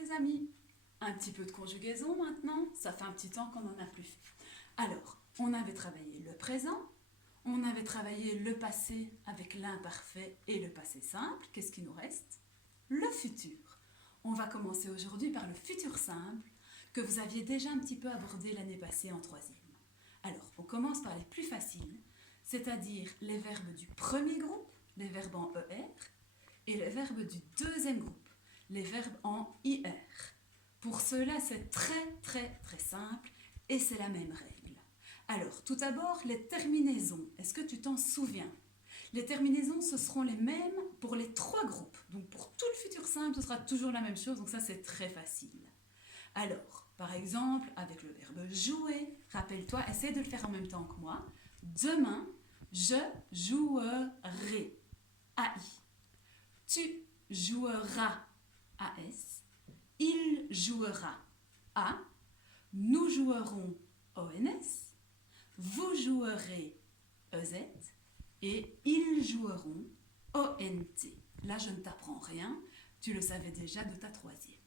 Les amis, un petit peu de conjugaison maintenant, ça fait un petit temps qu'on n'en a plus fait. Alors, on avait travaillé le présent, on avait travaillé le passé avec l'imparfait et le passé simple. Qu'est-ce qui nous reste? Le futur. On va commencer aujourd'hui par le futur simple que vous aviez déjà un petit peu abordé l'année passée en troisième. Alors, on commence par les plus faciles, c'est-à-dire les verbes du premier groupe, les verbes en ER, et les verbes du deuxième groupe, les verbes en IR. Pour cela, c'est très simple et c'est la même règle. Alors, tout d'abord, les terminaisons. Est-ce que tu t'en souviens? Les terminaisons, ce seront les mêmes pour les trois groupes. Donc, pour tout le futur simple, ce sera toujours la même chose. Donc, ça, c'est très facile. Alors, par exemple, avec le verbe jouer, rappelle-toi, essaie de le faire en même temps que moi. Demain, je jouerai. AI. Tu joueras. AS. Il jouera. A. Nous jouerons. ONS. Vous jouerez. EZ. Et ils joueront. ONT. Là, je ne t'apprends rien. Tu le savais déjà de ta troisième.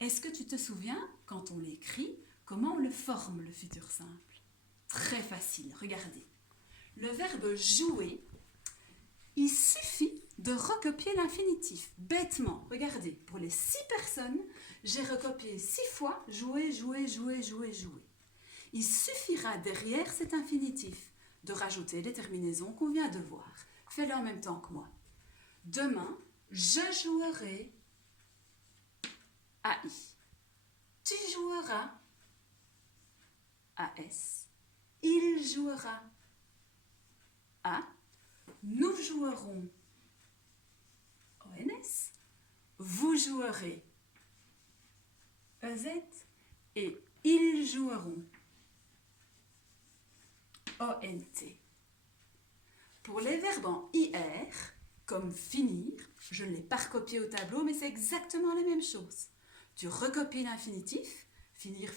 Est-ce que tu te souviens, quand on l'écrit, comment on le forme, le futur simple? Très facile, regardez. Le verbe jouer, il suffit de recopier l'infinitif, bêtement. Regardez, pour les 6 personnes, j'ai recopié 6 fois jouer. Il suffira derrière cet infinitif de rajouter les terminaisons qu'on vient de voir. Fais-le en même temps que moi. Demain, je jouerai AI. Tu joueras AS. Il jouera A. Nous jouerons ONS. Vous jouerez EZ. Et ils joueront ONT. Pour les verbes en IR, comme finir, je ne l'ai pas recopié au tableau, mais c'est exactement la même chose. Tu recopies l'infinitif, finir,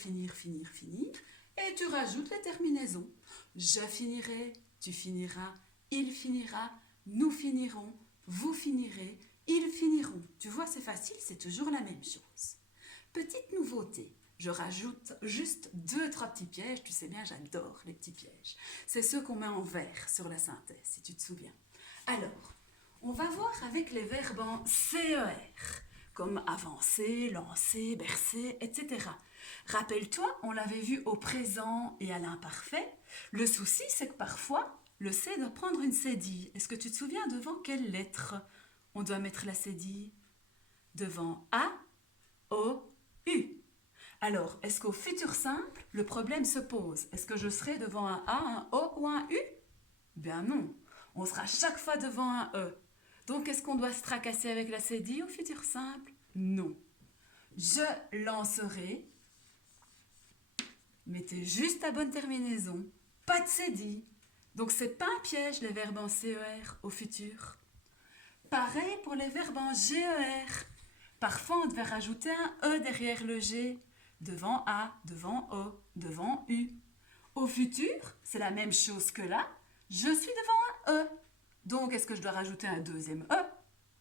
et tu rajoutes les terminaisons. Je finirai, tu finiras, il finira, nous finirons, vous finirez, ils finiront. Tu vois, c'est facile, c'est toujours la même chose. Petite nouveauté, je rajoute juste 2-3 petits pièges. Tu sais bien, j'adore les petits pièges. C'est ceux qu'on met en vert sur la synthèse, si tu te souviens. Alors, on va voir avec les verbes en CER, comme avancer, lancer, bercer, etc. Rappelle-toi, on l'avait vu au présent et à l'imparfait. Le souci, c'est que parfois, le C doit prendre une cédille. Est-ce que tu te souviens devant quelle lettre on doit mettre la cédille? Devant A, O, U. Alors, est-ce qu'au futur simple, le problème se pose? Est-ce que je serai devant un A, un O ou un U? Bien non, on sera chaque fois devant un E. Donc, est-ce qu'on doit se tracasser avec la cédille au futur simple? Non. Je lancerai. Mettez juste la bonne terminaison. Pas de cédille. Donc, c'est pas un piège, les verbes en CER au futur. Pareil pour les verbes en GER. Parfois, on devait rajouter un E derrière le G. Devant A, devant O, devant U. Au futur, c'est la même chose que là. Je suis devant un E. Donc, est-ce que je dois rajouter un deuxième E?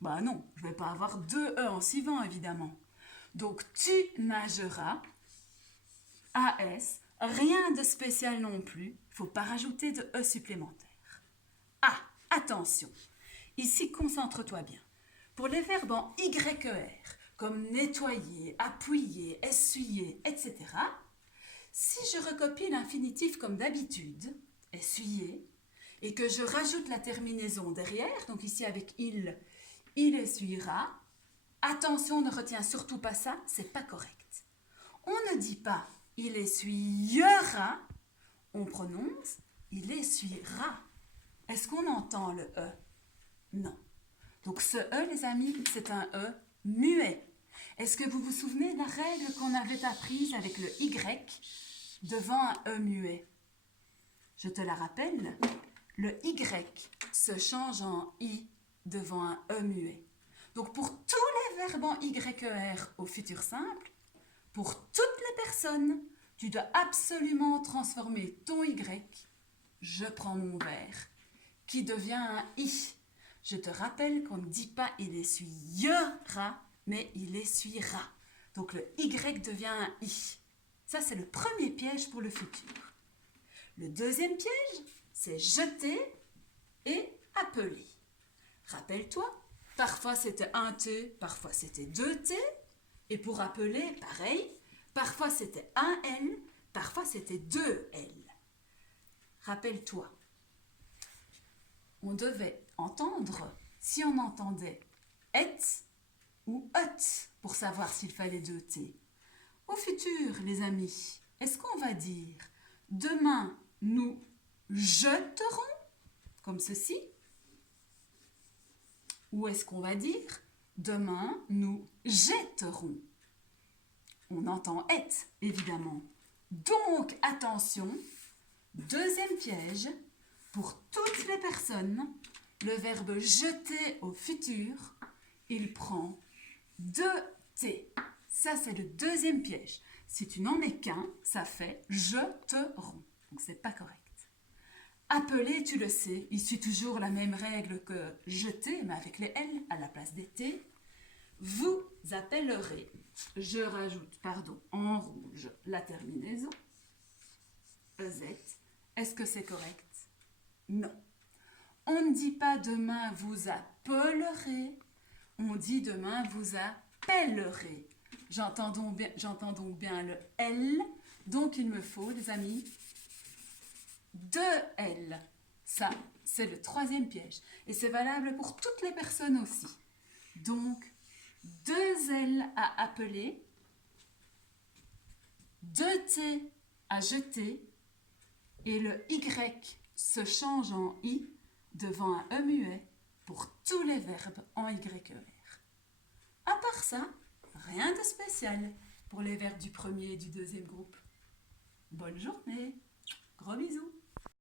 Ben non, je ne vais pas avoir 2 E en suivant, évidemment. Donc, tu nageras. AS, rien de spécial non plus. Il ne faut pas rajouter de E supplémentaire. Ah, attention. Ici, concentre-toi bien. Pour les verbes en YER, comme nettoyer, appuyer, essuyer, etc., si je recopie l'infinitif comme d'habitude, essuyer, et que je rajoute la terminaison derrière, donc ici avec il essuiera, attention, ne retiens surtout pas ça, c'est pas correct. On ne dit pas il essuiera, on prononce il essuiera. Est-ce qu'on entend le E? Non. Donc ce E, les amis, c'est un E muet. Est-ce que vous vous souvenez de la règle qu'on avait apprise avec le Y devant un E muet? Je te la rappelle. Le Y se change en I devant un E muet. Donc pour tous les verbes en YER au futur simple, pour toutes les personnes, tu dois absolument transformer ton Y, je prends mon verre, qui devient un I. Je te rappelle qu'on ne dit pas il essuiera, mais il essuiera. Donc le Y devient un I. Ça, c'est le premier piège pour le futur. Le deuxième piège, c'est jeter et appeler. Rappelle-toi, parfois c'était un T, parfois c'était deux T. Et pour appeler, pareil, parfois c'était un L, parfois c'était deux L. Rappelle-toi, on devait entendre si on entendait et ou ot pour savoir s'il fallait deux T. Au futur, les amis, est-ce qu'on va dire demain nous jeterons comme ceci? Ou est-ce qu'on va dire demain nous jetterons? On entend et évidemment. Donc attention, deuxième piège, pour toutes les personnes, le verbe jeter au futur, il prend deux T. Ça, c'est le deuxième piège. Si tu n'en mets qu'un, ça fait jeteront. Donc, c'est pas correct. Appeler, tu le sais, il suit toujours la même règle que jeter, mais avec les L à la place des T. Vous appellerez, je rajoute, en rouge, la terminaison, EZ. Est-ce que c'est correct? Non. On ne dit pas demain vous appellerez, on dit demain vous appellerez. J'entends donc bien le L, donc il me faut, les amis, deux L. Ça, c'est le troisième piège. Et c'est valable pour toutes les personnes aussi. Donc, deux L à appeler, deux T à jeter, et le Y se change en I devant un E muet pour tous les verbes en YER. À part ça, rien de spécial pour les verbes du premier et du deuxième groupe. Bonne journée, gros bisous.